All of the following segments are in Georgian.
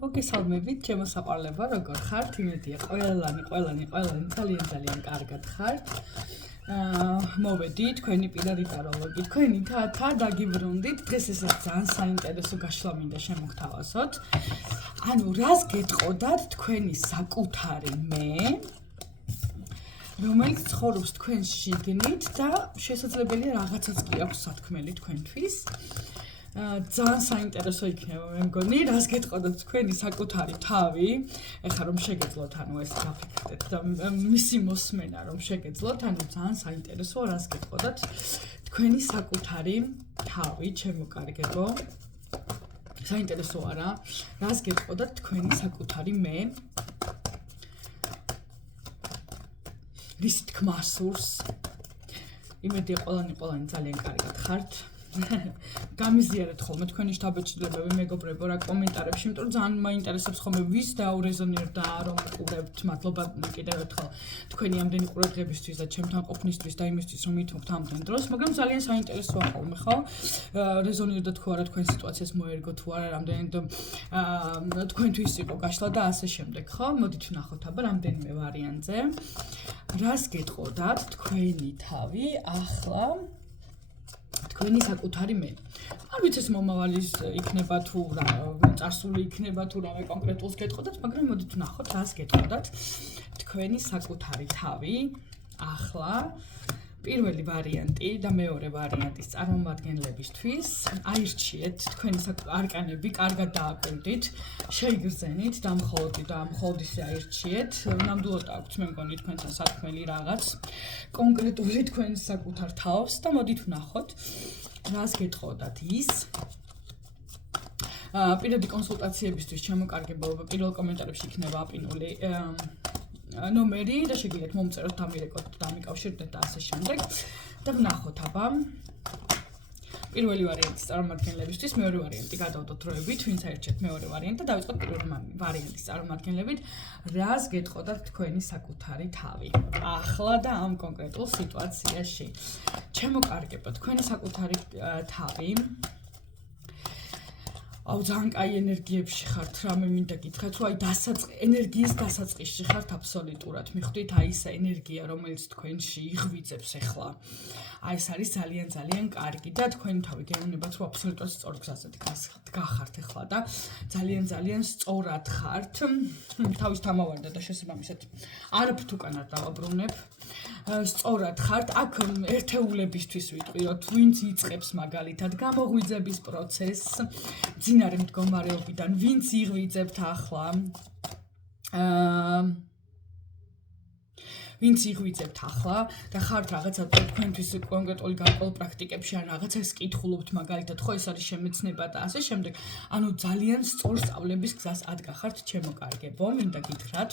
მოგესალმებით, ჩემო საყვარლებო, როგორ ხართ? იმედია, ყველანი ძალიან კარგად ხართ. მოვედი თქვენი პირადიტაროლოგი, თქვენი თათა დაგიბრუნდით. დღეს ეს ძალიან საინტერესო გაშლა მინდა შემოგთავაზოთ. ანუ რას გეტყოდათ თქვენი საკუთარი მე, რომელიც ცხოვრობს თქვენს შიგნით და შესაძლებელია რაღაცაც კი აქვს სათქმელი თქვენთვის. ძალიან საინტერესო იქნება მე მგონი, რას გეტყოდოთ თქვენი საკუთარი თავი, ეხლა რომ შეგეძლოთ, ანუ ეს გაფიქრდეთ და მისი მოსმენა რომ შეგეძლოთ, ანუ ძალიან საინტერესოა რას გეტყოდოთ თქვენი საკუთარი თავი, ჩემო კარგებო. საინტერესოა რა, რას გეტყოდოთ თქვენი საკუთარი მე. რის თქმა სურს. იმედია ყველანი ძალიან კარგად ხართ. გამიზიარეთ ხოლმე თქვენი შთაბეჭდილებები, მეგობრებო, რა კომენტარებში, იმიტომ რომ ძალიან მაინტერესებს ხოლმე ვის დაურეზონირდა, რომ უყურებთ. მადლობა კიდევ ერთხელ თქვენი ამდენი ყურადღებისთვის და ჩემთან ყოფნისთვის და იმისთვის, რომ ითმობთ ამდენ დროს, მაგრამ ძალიან საინტერესოა ხოლმე, ხო? რეზონირდა თუ არა თქვენ სიტუაციას მოერგო თუ არა, რამდენად თქვენთვის იყო გაშლა და ასე შემდეგ, ხო? მოდით ვნახოთ აბა რამდენიმე ვარიანტზე. რას გეტყოდათ თქვენი თავი ახლა? თქვენი საკუთარი მე. არ ვიცი ეს მომავალი იქნება თუ რა, წარსული იქნება თუ რა კონკრეტულს გეტყოდათ, მაგრამ მოდით ვნახოთ რას გეტყოდათ თქვენი საკუთარი თავი ახლა. პირველი ვარიანტი და მეორე ვარიანტის წარმომადგენლებისთვის აირჩიეთ თქვენი არკანები, კარგად დააკვირდით, შეიგრძენით და მხოლოდ ისე აირჩიეთ. ნამდვილად აქვს მე მგონი თქვენთან სათქმელი რაღაც კონკრეტული თქვენს საკუთარ თავს და მოდით ვნახოთ რას გეტყოდათ ის. პირადი კონსულტაციებისთვის შემოკარგებო პირველ კომენტარებში იქნება აპინული ნომერი და შეგიძლიათ მომწეროთ, დამირეკოთ, დამიკავშირდეთ და ასე შემდეგ. და ვნახოთ აბა. პირველი ვარიანტის წარმომადგენლებისთვის მეორე ვარიანტი გადავდოთ დროებით, ვინც აირჩიეთ მეორე ვარიანტი და დავიწყოთ პირველი ვარიანტის წარმომადგენლებით. რას გეტყოდათ თქვენი საკუთარი თავი ახლა და ამ კონკრეტულ სიტუაციაში. ჩემო კარგებო, თქვენი საკუთარი თავი ძალიან კაი ენერგიებში ხართ, რამე მინდა გითხრათ, თუ ენერგიის დასაწყისში ხართ აბსოლუტურად. მიხვდით აი ეს ენერგია, რომელიც თქვენში იღვიძებს ახლა. ეს არის ძალიან კარგი და თქვენი თავი გეუბნებათ, რომ აბსოლუტურად სწორ გზაზე დგახართ ახლა და ძალიან სწორად ხართ. თავის თამავარდა და შესაბამისად არაფრთ უკანად დავაბრუნებ. სწორად ხართ, აქ ერთეულებისთვის ვიტყვიროთ, ვინც იწყებს მაგალითად გამოღვიძების პროცესს მძინარე მდგომარეობიდან, ვინც იღვიძებთ ახლა და ხართ რაღაცა თქვენთვის კონკრეტული გარკვეულ პრაქტიკებში ან რაღაცას კითხულობთ მაგალითად, ხო ეს არის შემეცნება და ასე შემდეგ. ანუ ძალიან სწორ სწავლების გზას ადგახართ, ჩემო კარგებო, მინდა გითხრათ.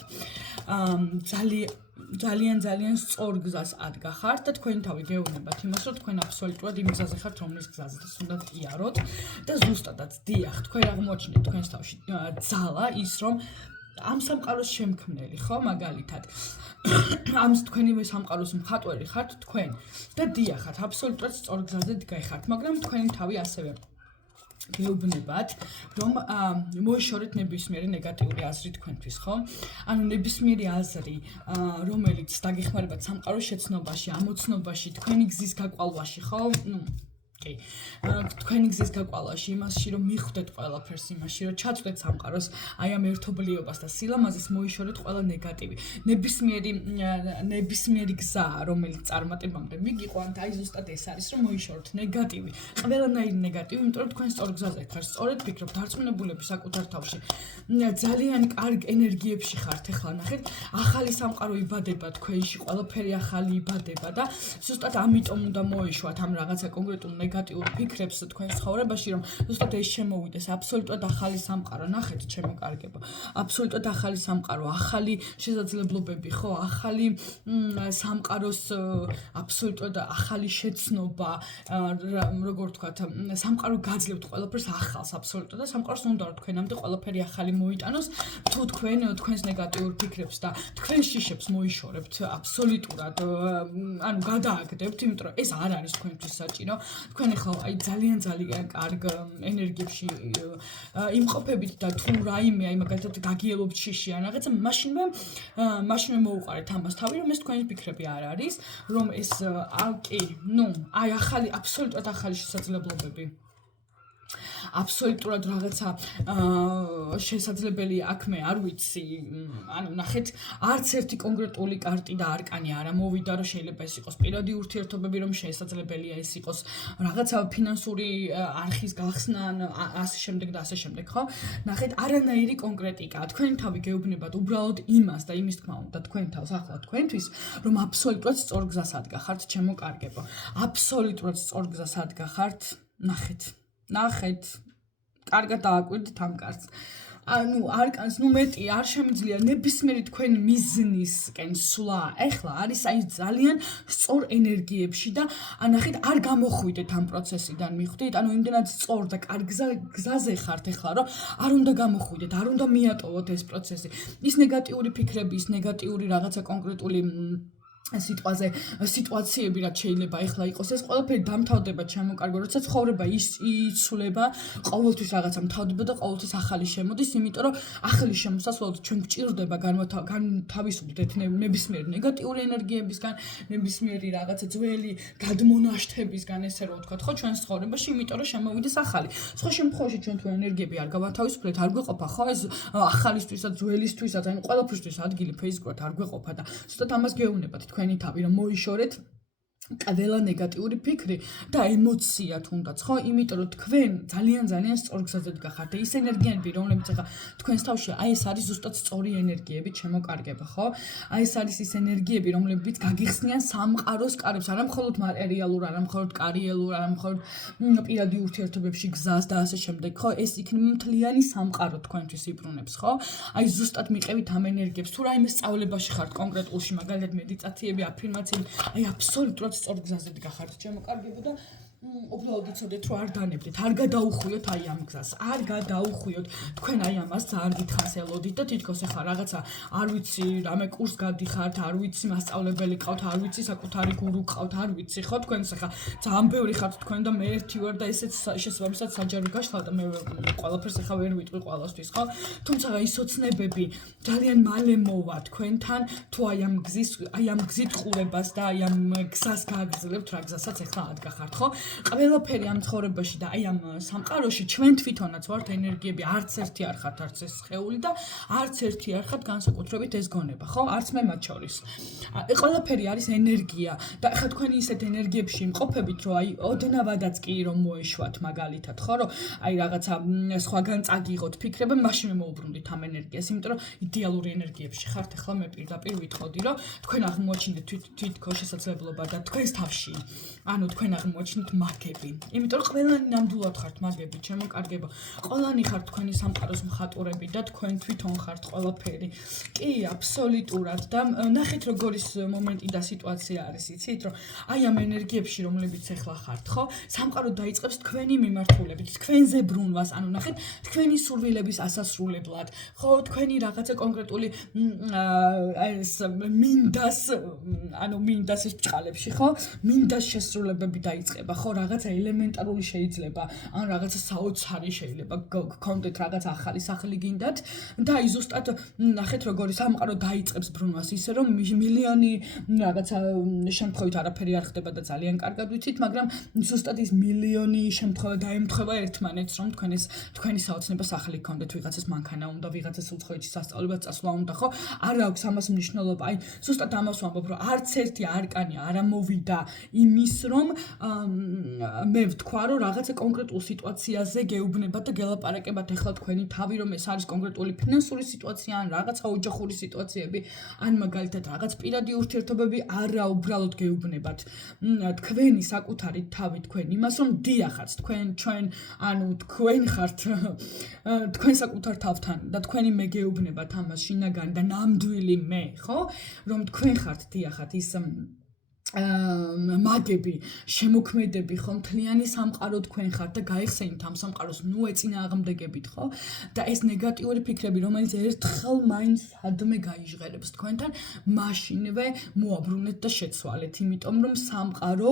ძალიან სწორ გზას ადგახართ და თქვენი თავი გეუბნებათ იმას, რომ თქვენ აბსოლუტურად იმ გზაზე ხართ, რომლის გზაზეც უნდა იაროთ და ზუსტადაც დიახ, თქვენ აღმოჩნდეთ თქვენს თავში ძალა ის, რომ ამ სამყაროს შემქმნელი, ხო, მაგალითად. ამ თქვენივე სამყაროს მხატვარი ხართ თქვენ და დიახართ, აბსოლუტურად სწორ გზაზე დგახართ, მაგრამ თქვენი თავი ასევე გეუბნებათ, რომ მოიშორეთ ნებისმიერი ნეგატიური აზრი თქვენთვის, ხო? ანუ ნებისმიერი აზრი, რომელიც დაგეხმარებათ სამყაროს შეცნობაში, ამოცნობაში, თქვენი გზის გაკვალვაში, ხო? თქვენი გზის გაკვალვაში, იმასში, რომ მიხვდეთ ყველაფერს, იმაში, რომ ჩაწვდეთ სამყაროს, აი ამ ერთობლიობას და სილამაზეს მოიშორეთ ყველა ნეგატივი. ნებისმიერი გზა, რომელიც წარმატებამდე მიგიყო, აი ზუსტად ეს არის, რომ მოიშოროთ ნეგატივი. ყველანაირი ნეგატივი, იმიტომ რომ თქვენ სწორ გზაზე ხართ, სწორედ ფიქრობთ, დარწმუნებულები საკუთარ თავში. ძალიან კარგ ენერგიებში ხართ, ახლა ნახეთ, ახალი სამყარო იბადება თქვენში, ყველაფერი ახალი იბადება და ზუსტად ამიტომ უნდა მოეშვათ ამ რაღაცა კონკრეტულ ნეგატიურ ფიქრებს თქვენ ცხოვრებაში, რომ ზუსტად ეს შემოვიდეს აბსოლუტურად ახალი სამყარო. ნახეთ, ჩემო კარგებო, აბსოლუტურად ახალი სამყარო, ახალი შესაძლებლობები, ხო, ახალი სამყაროს აბსოლუტურად ახალი შეცნობა, როგორ ვთქვათ, სამყარო გაძლევთ ყველაფერს ახალს აბსოლუტურად და სამყაროს უნდა რომ თქვენამდე ყველაფერი ახალი მოიტანოს, თუ თქვენს ნეგატიურ ფიქრებს და თქვენ შიშებს მოიშორებთ აბსოლუტურად, ანუ გადააგდებთ, იმიტომ რომ ეს არ არის თქვენთვის საჭირო. თქვენ ახლა აი ძალიან კარგ ენერგიებში იმყოფებით და თუ რაიმე აი მაგალითად გაგიელობთ შიში ან რაღაცა მაშინვე მოუყარეთ ამას თავი რომ ეს თქვენი ფიქრები არ არის რომ ეს კი აი ახალი აბსოლუტურად ახალი შესაძლებლობები აბსოლუტურად რაღაცა შესაძლებელი აქმე არ ვიცი ანუ ნახეთ არც ერთი კონკრეტული კარტი და არკანი არ ამოვიდა რომ შეიძლება ეს იყოს პირადი ურთიერთობები რომ შესაძლებელია ეს იყოს რაღაცა ფინანსური არხის გახსნა ან ასე შემდეგ და ასე შემდეგ ხო ნახეთ არანაირი კონკრეტიკა თქვენი თავი გეუბნებათ უბრალოდ იმას და იმის თქმა უნდა თქვენ თავს ახლა თქვენთვის რომ აბსოლუტურად სწორ გზას ადგახართ ჩემო კარგებო აბსოლუტურად სწორ გზას ადგახართ ნახეთ კარგად დააკვირდით ამ კარტს ანუ არკანს მეტი არ შემიძლია ნებისმიერი თქვენი მიზნისკენ სვლა ეხლა არის აი ძალიან სწორ ენერგიებში და ნახეთ არ გამოხვიდეთ ამ პროცესიდან მიხვდით ანუ იმდენად სწორ და კარგ გზაზე ხართ ეხლა რომ არ უნდა გამოხვიდეთ არ უნდა მიატოვოთ ეს პროცესი ის ნეგატიური ფიქრები ის ნეგატიური რაღაცა კონკრეტული სიტუაციები რაც შეიძლება ეხლა იყოს ეს ყველაფერი დამთავრდება ჩემო კარგო როცა ცხოვრება იცვლება ყოველთვის რაღაცა მთავრდება და ყოველთვის ახალი შემოდის იმიტომ რომ ახალი შემოსასვლელად ჩვენ გვჭირდება განთავისუფლდეთ ნებისმიერი ნეგატიური ენერგიებისგან ნებისმიერი რაღაცა ძველი გადმონაშთებისგან ესე რომ ვთქვათ ხო ჩვენს ცხოვრებაში იმიტომ რომ შემოვიდეს ახალი სხვა შემთხვევაში ჩვენ თუ ენერგიები არ გავათავისუფლეთ არ გვეყოფა ხო ეს ახალისთვისაც ძველისთვისაც ანუ ყველაფრისთვის ადგილი ფიზიკურად არ გვეყოფა და ზუსტად ამას გეუბნებათ თქვენი თავი რომ მოიშორეთ ყველა ნეგატიური ფიქრი და ემოცია თუნდაც ხო იმიტომ რომ თქვენ ძალიან სწორ გზაზე დგახართ და ის ენერგიები რომლებიც ახლა თქვენს თავში აი ეს არის ზუსტად სწორი ენერგიები ჩემო კარგებო ხო აი ეს არის ის ენერგიები რომლებიც გაგიხსნიან სამყაროს კარებს არა მხოლოდ მატერიალურ არა მხოლოდ კარიელურ არა მხოლოდ პირადი ურთიერთობებში გზას და ასე შემდეგ ხო ეს იქნება მთლიანი სამყარო თქვენთვის იბრუნებს ხო აი ზუსტად მიყევით ამ ენერგიებს თუ რაიმე სწავლებაში ხართ კონკრეტულში მაგალითად მედიტაციები აფირმაციები აი აბსოლუტურად სწორ გზაზე დგახართ ჩემო კარგებო და უბრალოდ იცოდეთ რომ არ დანებდეთ არ გადაუხვიოთ აი ამ გზას არ გადაუხვიოთ თქვენ აი ამას ძალიან დიდხანს ელოდით და თითქოს ახლა რაღაცა არ ვიცი რამე კურს გადიხართ არ ვიცი მასწავლებელი ყავთ არ ვიცი საკუთარი გურუ ყავთ არ ვიცი ხო თქვენს ახლა ძალიან ბევრი ხართ თქვენ და მე ერთი ვარ და ესეც შესაბამისად საჯარო გაშლა და მე ყველაფერს ახლა ვერ ვიტყვი ყველასთვის ხო თუმცა ის ოცნებები ძალიან მალე მოვა თქვენთან თუ აი ამ გზით ყურებას და აი ამ გზას გააგრძელებთ რა გზასაც ახლა ადგახართ ხო ყველაფერი ამ ცხოვრებაში და აი ამ სამყაროში ჩვენ თვითონაც ვართ ენერგიები არც ერთი არ ხართ არც ეს სხეული და არც ერთი არ ხართ განსაკუთრებით ეს გონება ხო არც მე მათ შორის ყველაფერი არის ენერგია და ახლა თქვენი ისეთ ენერგიებში იმყოფებით რომ აი ოდნავადაც კი რომ მოეშვათ მაგალითად ხო რომ აი რაღაცა სხვაგან წაგიღოთ ფიქრება მაშინვე მოუბრუნდით ამ ენერგიას იმიტომ რომ იდეალური ენერგიებში ხართ ახლა მე პირდაპირ ვიტყოდი რომ თქვენ აღმოჩინეთ თვითქო შესაძლებლობა და თქვენს თავში ანუ თქვენ აღმოჩინეთ მაგები იმიტომ რომ ყველანი ნამდვილად ხართ მაგები ჩემო კარგებო ყველანი ხართ თქვენი სამყაროს მხატვრები და თქვენ თვითონ ხართ ყველაფერი კი აბსოლუტურად და ნახეთ როგორ ის მომენტი და სიტუაცია არის იცით რომ აი ამ ენერგიებში რომლებიც ახლა ხართ ხო სამყარო დაიწყებს თქვენი მიმართულებით თქვენზე ბრუნვას ანუ ნახეთ თქვენი სურვილების ასასრულებლად ხო თქვენი რაღაცა კონკრეტული ეს მინდას ის ბჭყალებში ხო მინდას შესრულებები დაიწყება ხო რაღაცა ელემენტარული შეიძლება ან რაღაცა საოცარი შეიძლება გქონდეთ რაღაცა ახალი სახლი გინდათ და აი ზუსტად ნახეთ როგორი სამყარო დაიწყებს ბრუნვას ისე რომ მილიონი რაღაცა შემთხვევით არაფერი არ ხდება და ძალიან კარგად ვიცით მაგრამ ზუსტად ის მილიონი შემთხვევა დაემთხვევა ერთმანეთს რომ თქვენი საოცნება სახლი გქონდეთ ვიღაცას მანქანა უნდა ვიღაცას უცხოეთში სასწავლებელად წასვლა უნდა ხო არ აქვს ამას მნიშვნელობა აი ზუსტად ამას ვამბობ რომ არც ერთი არკანი არ ამოვიდა იმის რომ მე ვთქვა რომ რაღაცა კონკრეტულ სიტუაციაზე გეუბნებათ და გელაპარაკებათ ახლა თქვენი თავი რომ ეს არის კონკრეტული ფინანსური სიტუაცია ან რაღაცა ოჯახური სიტუაციები ან მაგალითად რაღაც პირადი ურთიერთობები არა უბრალოდ გეუბნებათ თქვენი საკუთარი თავი თქვენ იმას რომ დიახაც ჩვენ ანუ თქვენ ხართ თქვენ საკუთარ თავთან და თქვენი მე გეუბნებათ ამას შინაგანი და ნამდვილი მე ხო რომ თქვენ ხართ დიახაც ის მაგები, შემოქმედები ხო, მთლიანი სამყარო თქვენ ხართ და გაიხსენით ამ სამყაროს, ნუ ეწინააღმდეგებით, ხო? და ეს ნეგატიური ფიქრები, რომელიც ერთხელ მაინც სადმე გაიჟღერებს თქვენთან, მაშინვე მოაბრუნეთ და შეცვალეთ, იმიტომ რომ სამყარო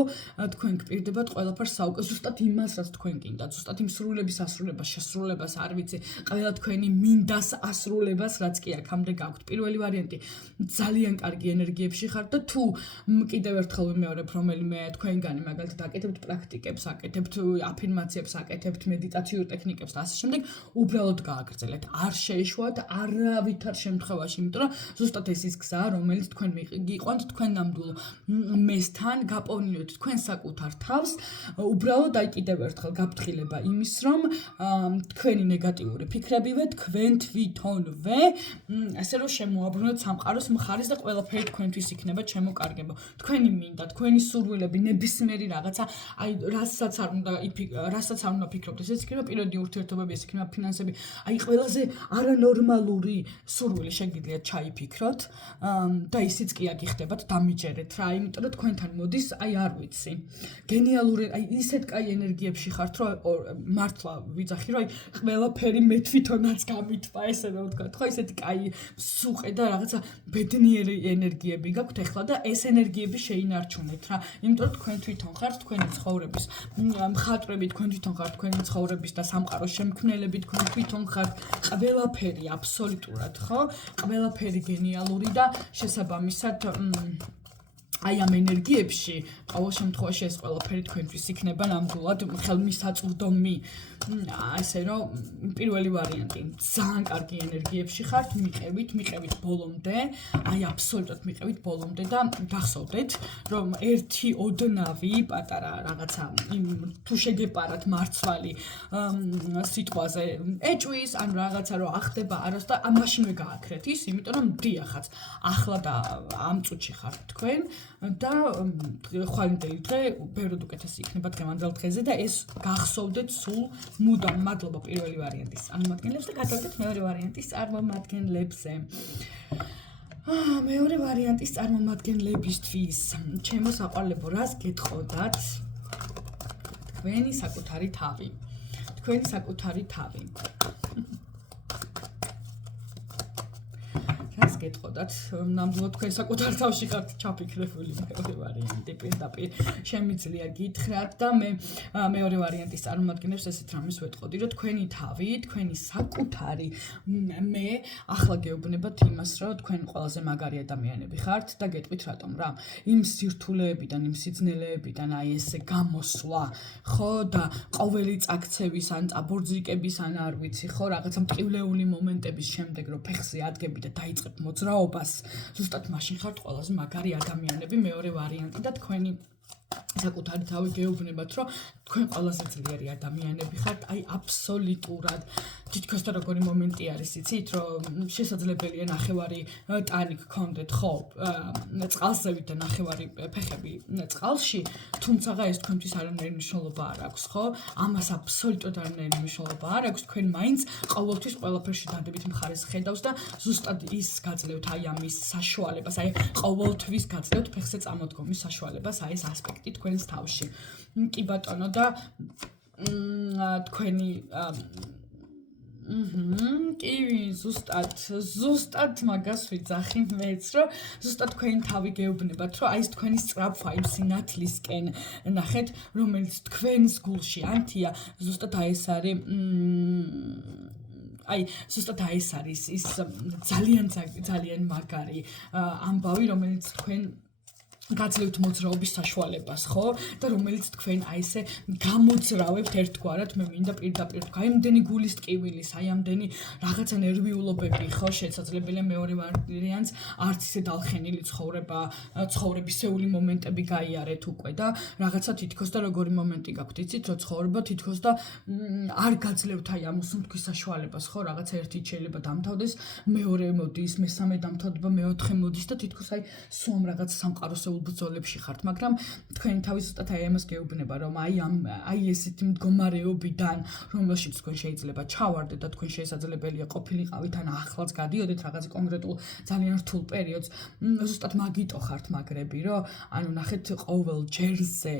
თქვენ გპირდებათ ყველაფერს საუკეთესო, ზუსტად იმას, რაც თქვენ გინდათ, ზუსტად იმ სრულების ასრულებას, შესრულებას, არ ვიცი, ყველა თქვენი მინდას ასრულებას, რაც კი აქამდე გაქვთ. პირველი ვარიანტი, ძალიან კარგი ენერგიებში ხართ და თუ კიდევ ერთხელ ვიმეორებ, რომელიმე თქვენგანი მაგალითად აკეთებთ პრაქტიკებს, აკეთებთ აფირმაციებს, აკეთებთ მედიტაციურ ტექნიკებს და ასე შემდეგ, უბრალოდ გააგრძელეთ. არ შეეშვათ არავითარ შემთხვევაში, იმიტომ რომ ზუსტად ეს ის გზაა, რომელიც თქვენ გიყვანთ თქვენ ნამდვილ მესთან, გაპოვნიოთ თქვენ საკუთარ თავს, უბრალოდ აი კიდევ ერთხელ გაფრთხილება იმის, რომ თქვენი ნეგატიური ფიქრებივე თქვენ თვითონვე ასე რომ შემოაბრუნოთ სამყაროს მხარეს და ყველაფერი თქვენთვის იქნება შემოკარგება. თქვენი მინდა, თქვენი სურვილები, ნებისმიერი რაღაცა, აი რასაც არ უნდა ფიქრობთ, ეს იქნება პირადი ურთიერთობები, ეს იქნება ფინანსები, აი ყველაზე არანორმალური სურვილი შეგიძლიათ ჩაიფიქროთ და ისიც კი აგიხდებათ, დამიჯერეთ რა, იმიტომ რომ თქვენთან მოდის, აი არ ვიცი. გენიალური, აი ისეთ კაი ენერგიებში ხართ, რომ მართლა ვიძახი, რომ აი ყველაფერი მე თვითონაც გამითვა, ესე რომ ვთქვა, ხო, ისეთი კაი სუყე და რაღაცა ბედნიერი ენერგიები გაქვთ ახლა და ეს ენერგიები შეინარჩუნეთ რა, იმიტომ რომ თქვენ თვითონ ხართ თქვენი ცხოვრების მხატვრები, თქვენ თვითონ ხართ თქვენი ცხოვრების და სამყაროს შემქმნელები, თქვენ თვითონ ხართ ყველაფერი აბსოლუტურად, ხო? ყველაფერი გენიალური და შესაბამისად აი ამ ენერგიებში ყოველ შემთხვევაში ეს ყველაფერი თქვენთვის იქნება ნამდვილად ხელმისაწვდომი. ასე რომ პირველი ვარიანტი, ძალიან კარგი ენერგიებში ხართ, მიყევით ბოლომდე, აი აბსოლუტურად მიყევით ბოლომდე და გახსოვდეთ, რომ ერთი ოდნავი პატარა რაღაცა თუ შეგეპარათ მარცვალი სიტყვაზე ეჭვის, ან რაღაცა რომ ახდება არას და მაშინვე გააქრეთ ის, იმიტომ რომ დიახაც, ახლა და ამ წუთში ხართ თქვენ და ხვალინდელი დღე ბევრად უკეთესი იქნება დღევანდელ დღეზე და ეს გახსოვდეთ სულ მუდამ. მადლობა პირველი ვარიანტის წარმომადგენლებს და გადავიდეთ მეორე ვარიანტის წარმომადგენლებზე. მეორე ვარიანტის წარმომადგენლებისთვის ჩემო საყვარლებო, რას გეტყოდათ თქვენი საკუთარი თავი. თქვენი საკუთარი თავი. რას გეტყოდათ? ნამდვილად თქვენ საკუთარ თავში ხართ ჩაფიქრებული. მეორე ვარიანტი პირდაპირ შემიძლია გითხრათ და მე მეორე ვარიანტის წარმომადგენლებს ესეთ რამეს ვეტყოდი, რომ თქვენი თავი, თქვენი საკუთარი მე ახლა გეუბნებათ იმას, რომ თქვენ ყველაზე მაგარი ადამიანები ხართ და გეტყვით რატომ რა. იმ სირთულეებიდან, იმ სიძნელეებიდან აი ესე გამოსვლა, ხო და ყოველი წაქცევის ან წაბორძიკების ან არ ვიცი, ხო, რაღაცა მტკივლეული მომენტების შემდეგ რომ ფეხზე ადგები და დაიწყებ მოძრაობას, ზუსტად მაშინ ხართ ყველაზე მაგარი ადამიანები. მეორე ვარიანტი და თქვენი საკუთარი თავი გეუბნებათ, რომ თქვენ ყველაზე ძლიერი ადამიანები ხართ, აი აბსოლუტურად. თითქოს და როგორი მომენტი არის, იცით, რომ შესაძლებელია ნახევარი ტანი გქონდეთ, ხო, წყალსევით და ნახევარი ფეხები წყალში, თუმცა ეს თქვენთვის არანაირი მნიშვნელობა არ აქვს, ხო? ამას აბსოლუტურად არანაირი მნიშვნელობა არ აქვს, თქვენ მაინც ყოველთვის ყველაფერში დადებით მხარეს ხედავს და ზუსტად ის გაძლევთ აი ამის საშუალებას, აი ყოველთვის გაძლევთ ფეხზე წამოდგომის საშუალებას, აი ეს ასპექტი თქვენს თავში. კი ბატონო და თქვენი კი ზუსტად მაგას ვიძახი მეც, რომ ზუსტად თქვენი თავი გეუბნებათ, რომ აი ეს თქვენი სწრაფვა იმ სინათლისკენ ნახეთ, რომელიც თქვენს გულში ანთია, ზუსტად აი ეს არის აი ზუსტად აი ეს არის ის ძალიან მაგარი ამბავი, რომელიც თქვენ გაძლევთ მოძრაობის საშუალებას, ხო? და რომელიც თქვენ აი ესე გამოძრავებთ ერთგვარად, მე მინდა პირდაპირ თქვა, აი ამდენი გულის ტკივილის, აი ამდენი რაღაცა ნერვიულობები, ხო, შესაძლებელია მეორე ვარიანტს არც ისე დალხენილი ცხოვრებისეული მომენტები გაიარეთ უკვე და რაღაცა თითქოს და როგორი მომენტი გაქვთ, იცით, რომ ცხოვრება თითქოს და არ გაძლევთ აი ამ უსუნთქვის საშუალებას, ხო, რაღაცა ერთი შეიძლება დამთავრდეს, მეორე მოდის, მესამე დამთავრდება, მეოთხე მოდის და თითქოს აი სულ რაღაც სამყაროსეულ აბსოლუტურ ბრძოლებში ხართ, მაგრამ თქვენი თავი ზუსტად აი ამას გეუბნება, რომ აი ესეთი მდგომარეობიდან, რომელშიც თქვენ შეიძლება ჩავარდეთ და თქვენ შესაძლებელია ყოფილიყავით ან ახლაც გადიოდეთ რაღაც კონკრეტულ ძალიან რთულ პერიოდს, ზუსტად მაგიტო ხართ მაგრები, რომ ანუ ნახეთ ყოველ ჯერზე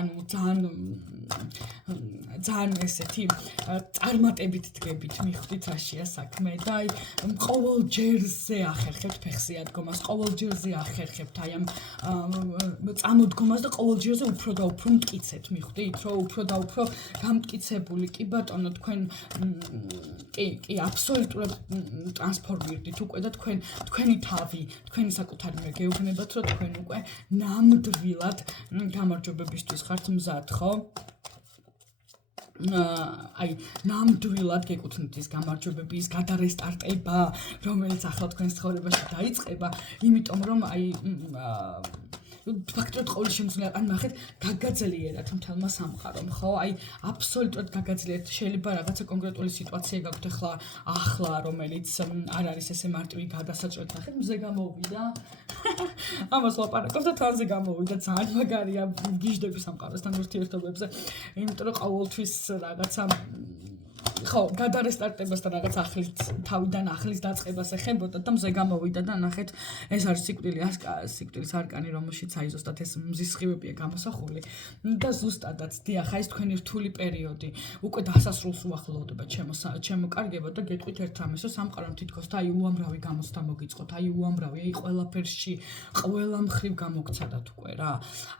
ანუ ძალიან ესეთი წარმატებით დგებით, მიხვდით რაშია საქმე და აი ყოველ ჯერზე ახერხებთ ფეხზე ადგომას, ყოველ ჯერზე ახერხებთ აი ამ წამოდგომას და ყოველ ჯერზე უფრო და უფრო მტკიცეთ, მიხვდით, რომ უფრო და უფრო გამტკიცებული, კი ბატონო, თქვენ კი აბსოლუტურად ტრანსფორმირდით უკვე და თქვენი თავი, თქვენი საკუთარი მე გეუბნებათ, რომ თქვენ უკვე ნამდვილად გამარჯვებებისთვის ხართ მზად, ხო? აი ნამდვილად გეკუთვნით ის გამარჯვებების გადარესტარტება, რომელიც ახლა თქვენს ცხოვრებაში დაიწყება, იმიტომ რომ აი ფაქტობრივად ყოველი შემთხვევით ან ნახეთ გაგაძლიერათ მთელმა სამყარომ, ხო? აი აბსოლუტურად გაგაძლიერათ. შეიძლება რაღაცა კონკრეტული სიტუაცია გაქვთ ახლა, რომელიც არ არის ესე მარტივი გადასაჭრელი. ნახეთ, მზე გამოვიდა. ამას ლაპარაკობ და თანზე გამოვიდა. ძალიან მაგარია გიждები სამყაროსთან ურთიერთობებზე. იმიტომ რომ ყოველთვის რაღაცა ხო, გადარესტარტებას და რაღაც თავიდან ახლის დაწყებას ეხებოდა და მზე გამოვიდა და ნახეთ, ეს არის სიკვდილის არკანი, რომელშიც აი ზუსტად ეს მზის სხივებია გამოსახული და ზუსტადაც დიახ, აი ეს თქვენი რთული პერიოდი უკვე დასასრულს უახლოვდება ჩემო კარგებო და გეტყვით ერთ რამეს, რომ სამყარომ თითქოს და აი უამრავი გამოცდა მოგიწყოთ, აი უამრავი, აი ყველაფერში ყველა მხრივ გამოგცადათ უკვე რა.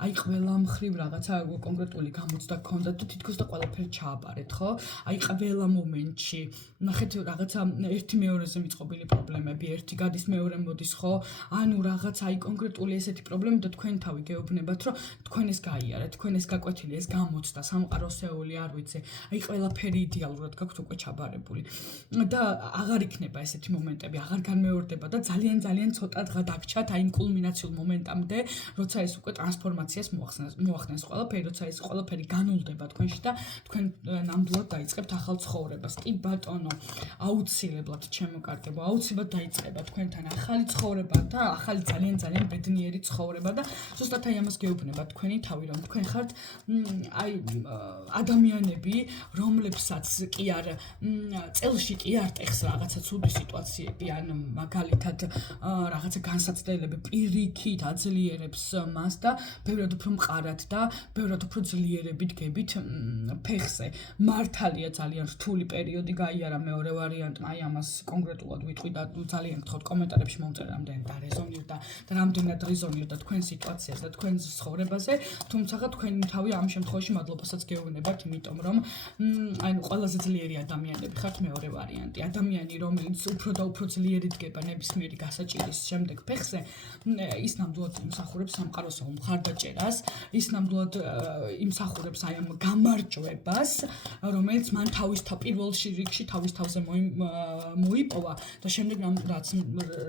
აი ყველა მხრივ რაღაცა კონკრეტული გამოცდა გქონდათ და თითქოს და ყველაფერი ჩააბარეთ, ხო? აი ყველა მომენტში ნახეთ რაღაცა ერთი მეორეზე მიწყობილი პრობლემები, ერთი გადის მეორე მოდის, ხო? ანუ რაღაცა აი კონკრეტული ესეთი პრობლემა და თქვენ თავი გეუბნებათ, რომ თქვენ ეს გაიარეთ, თქვენ ეს გაკვეთილი, ეს გამოცდა, სამყაროსეული არ ვიცი, აი ყველაფერი იდეალურად გაქვთ უკვე ჩაბარებული. და აღარ იქნება ესეთი მომენტები, აღარ განმეორდება და ძალიან ცოტა დღე დაგჩათ აი იმ კულმინაციულ მომენტამდე, როცა ეს უკვე ტრანსფორმაციას მოახდენს ყველაფერი, როცა ეს ყველაფერი განულდება თქვენში და თქვენ ნამდვილად დაიწყებთ ახალ ცხოვრებას. კი ბატონო, აუცილებლად ჩემო კარგებო, აუცილებლად დაიწყება თქვენთან ახალი ცხოვრება და ახალი ძალიან ბედნიერი ცხოვრება და ზუსტად აი ამას გეუბნება თქვენი თავი, რომ თქვენ ხართ აი ადამიანები, რომლებსაც კი არ წელში კი არ ტეხს რაღაცა ცუდი სიტუაციები, ან მაგალითად რაღაცა განსაცდელები პირიქით აძლიერებს მას და ბევრად უფრო მყარად და ბევრად უფრო ძლიერებით გებით ფეხზე. მართალია ძალიან რთული პერიოდი გაიარა მეორე ვარიანტმა, აი ამას კონკრეტულად ვიტყვი და ძალიან გთხოვთ კომენტარებში მომწერე რამდენი დარეზონირდა და რამდენად რეზონირდა თქვენ სიტუაციაზე და თქვენ ცხოვრებაზე, თუმცა თქვენი თავი ამ შემთხვევაში მადლობასაც გეუბნებათ, იმიტომ რომ აი ყველაზე ძლიერი ადამიანები ხართ მეორე ვარიანტი. ადამიანი, რომელიც უფრო და უფრო ძლიერი დგება ნებისმიერი გასაჭირის შემდეგ ფეხზე, ის ნამდვილად იმსახურებს სამყაროსა მხარდაჭერას, ის ნამდვილად იმსახურებს აი ამ გამარჯვებას, რომელიც მან პირველ რიგში თავის თავზე მოიპოვა და შემდეგ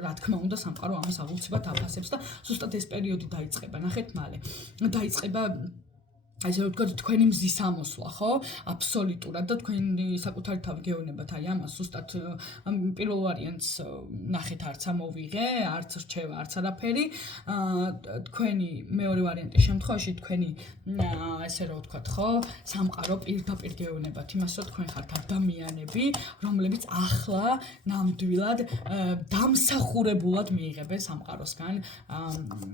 რა თქმა უნდა სამყარო ამას აუცილებლად აფასებს და ზუსტად ეს პერიოდი დაიწყება. ნახეთ, მალე დაიწყება ასე ვთქვათ, თქვენი მზის ამოსვლა, ხო? აბსოლუტურად და თქვენი საკუთარი თავი გეუბნებათ აი ამას, ზუსტად პირველ ვარიანტს ნახეთ, არც ამოვიღე, არც რჩევა, არც არაფერი. თქვენი მეორე ვარიანტის შემთხვევაში თქვენი ასე რა ვთქვათ, ხო? სამყარო პირდაპირ გეუბნებათ იმას, რომ თქვენ ხართ ადამიანები, რომლებიც ახლა ნამდვილად დამსახურებულად მიიღებენ სამყაროსგან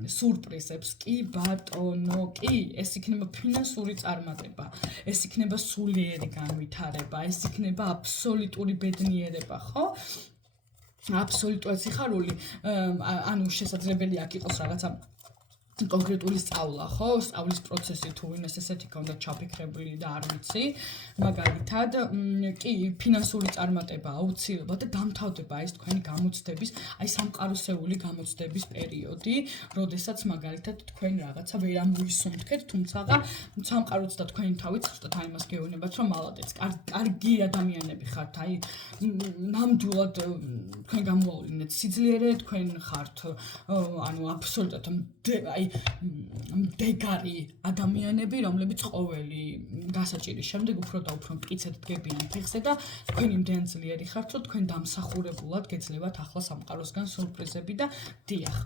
სურპრიზებს. კი ბატონო, კი, ეს იქნება ფინანსური წარმატება, ეს იქნება სულიერი განვითარება, ეს იქნება აბსოლუტური ბედნიერება, ხო? აბსოლუტურად სიხარული, ანუ შესაძლებელია აქ იყოს რაღაცა კონკრეტული სწავლა, ხო? სწავლის პროცესი თუ ვინმეს ესეთი ქონდა ჩაფიქრებული და არ ვიცი, მაგალითად, კი, ფინანსური წარმატება აუცილებლად და დამთავრდება ეს თქვენი გამოცდების, აი სამყაროსეული გამოცდების პერიოდი, როდესაც მაგალითად თქვენ რაღაცა ვერ ამოისუნთქეთ, თუმცა სამყაროც და თქვენი თავიც ზუსტად აი მას გეუბნებათ, რომ მალადეც, კარგი ადამიანები ხართ, აი ნამდვილად თქვენ გამოავლინეთ სიძლიერე, თქვენ ხართ ანუ აბსოლუტურად აი მდეგარი ადამიანები, რომლებიც ყოველი გასაჭირის შემდეგ უფრო და უფრო მტკიცედ დგებიან ფეხზე და თქვენი იმდენ ძლიერი ხართ, რომ თქვენ დამსახურებულად გეძლებათ ახლა სამყაროსგან სურპრიზები და დიახ.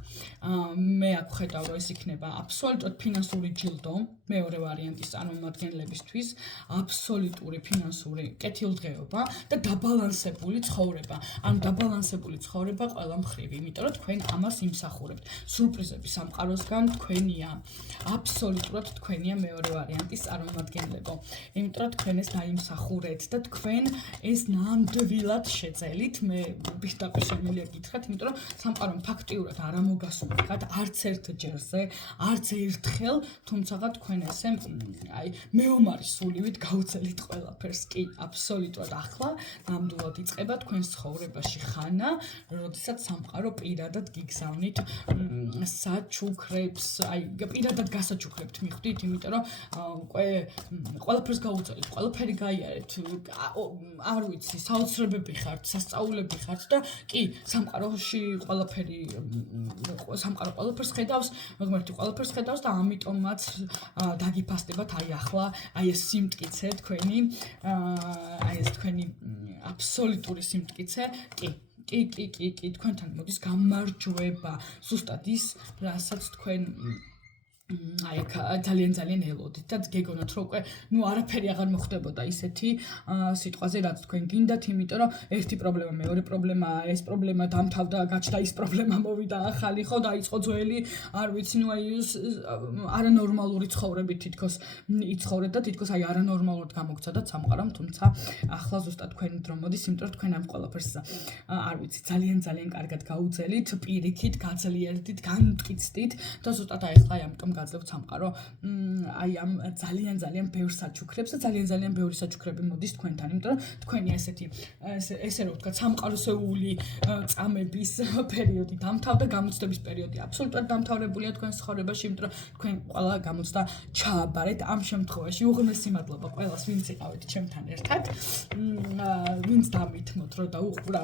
მე აქ ვხედავ, რომ ეს იქნება აბსოლუტურად ფინანსური ჯილდო, მეორე ვარიანტის წარმომადგენლებისთვის, აბსოლუტური ფინანსური კეთილდღეობა და დაბალანსებული ცხოვრება. ანუ დაბალანსებული ცხოვრება ყველა მხრივ, იმიტომ რომ თქვენ ამას იმსახურებთ. სურპრიზები სამყაროსგან თქვენია. აბსოლუტურად თქვენია მეორე ვარიანტის წარმომადგენლებო. იმიტომ რომ თქვენ ეს დაიმსახურეთ და თქვენ ეს ნამდვილად შეძელით. მე პირდაპირ შემიძლია გითხრათ, იმიტომ რომ სამყარომ ფაქტიურად არ ამოგასურვებთ არც ერთ ჯერზე, არც ერთხელ, თუმცა თქვენ ესე მეომარი სულივით გაუძელით ყველაფერს. კი, აბსოლუტურად ახლა ნამდვილად იწყება თქვენს ცხოვრებაში ხანა, როდესაც სამყარო პირადად გიგზავნით საჩუქრებს, პირადად გასაჩუქრებთ მიხვდით, იმიტომ რომ ყველაფერს გაუძელით, ყველაფერი გაიარეთ, არ ვიცი, საოცრებები ხართ, სასწაულები ხართ და კი, სამყაროში სამყარო ყველაფერს ხედავს, ღმერთი ყველაფერს ხედავს და ამიტომაც დაგიფასდებათ ახლა ეს სიმტკიცე თქვენი, ეს თქვენი აბსოლუტური სიმტკიცე, კი, თქვენთან მოდის გამარჯვება, ზუსტად ის, რასაც თქვენ ძალიან ელოდით და გეგონათ, რომ უკვე არაფერი აღარ მოხდებოდა ისეთი სიტყვაზე, რაც თქვენ გინდათ, იმიტომ რომ ერთი პრობლემა, მეორე პრობლემა, ეს პრობლემა დამთავრდა, გაჩნდა ის პრობლემა, მოვიდა ახალი, ხო, დაიწყო ძველი, არ ვიცი, არანორმალური ცხოვრებით თითქოს იცხოვრეთ და თითქოს არანორმალურად გამოგცადათ სამყარომ, თუმცა ახლა ზუსტად თქვენი დრო მოდის, იმიტომ რომ თქვენ ამ ყველაფერს არ ვიცი, ძალიან კარგად გაუძელით, პირიქით, გაძლიერდით, განმტკიცდით და ზუსტად ახლა ამიტომ გაძლევთ სამყარო ამ ძალიან ბევრ საჩუქრებს და ძალიან ბევრი საჩუქრები მოდის თქვენთან, იმიტომ რომ თქვენი ესე რომ ვთქვათ, სამყაროსეული წამების პერიოდი დამთავრდა, გამოცდების პერიოდი აბსოლუტურად დამთავრებულია თქვენს ცხოვრებაში, იმიტომ რომ თქვენ ყველა გამოცდა ჩააბარეთ. ამ შემთხვევაში უღრმესი მადლობა ყველას, ვინც იყავით ჩემთან ერთად, ვინც დამითმოთ, რომ დაუყურა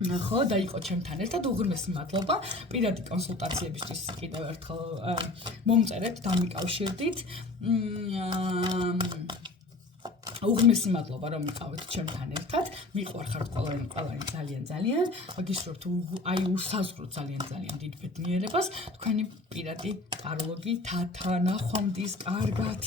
ხო, და იყო ჩემთან ერთად, უღრმესი მადლობა. პირადი კონსულტაციებისთვის კიდევ ერთხელ მომწერეთ, დამიკავშირდით. უღრმესი მადლობა, რომ იყავით ჩემთან ერთად. მიყვარხართ ყველანი ძალიან. გისურვებთ უსაზღვროთ ძალიან დიდ ბედნიერებას. თქვენი პირადი კარლოგი თათა ნახვამდის კარგად.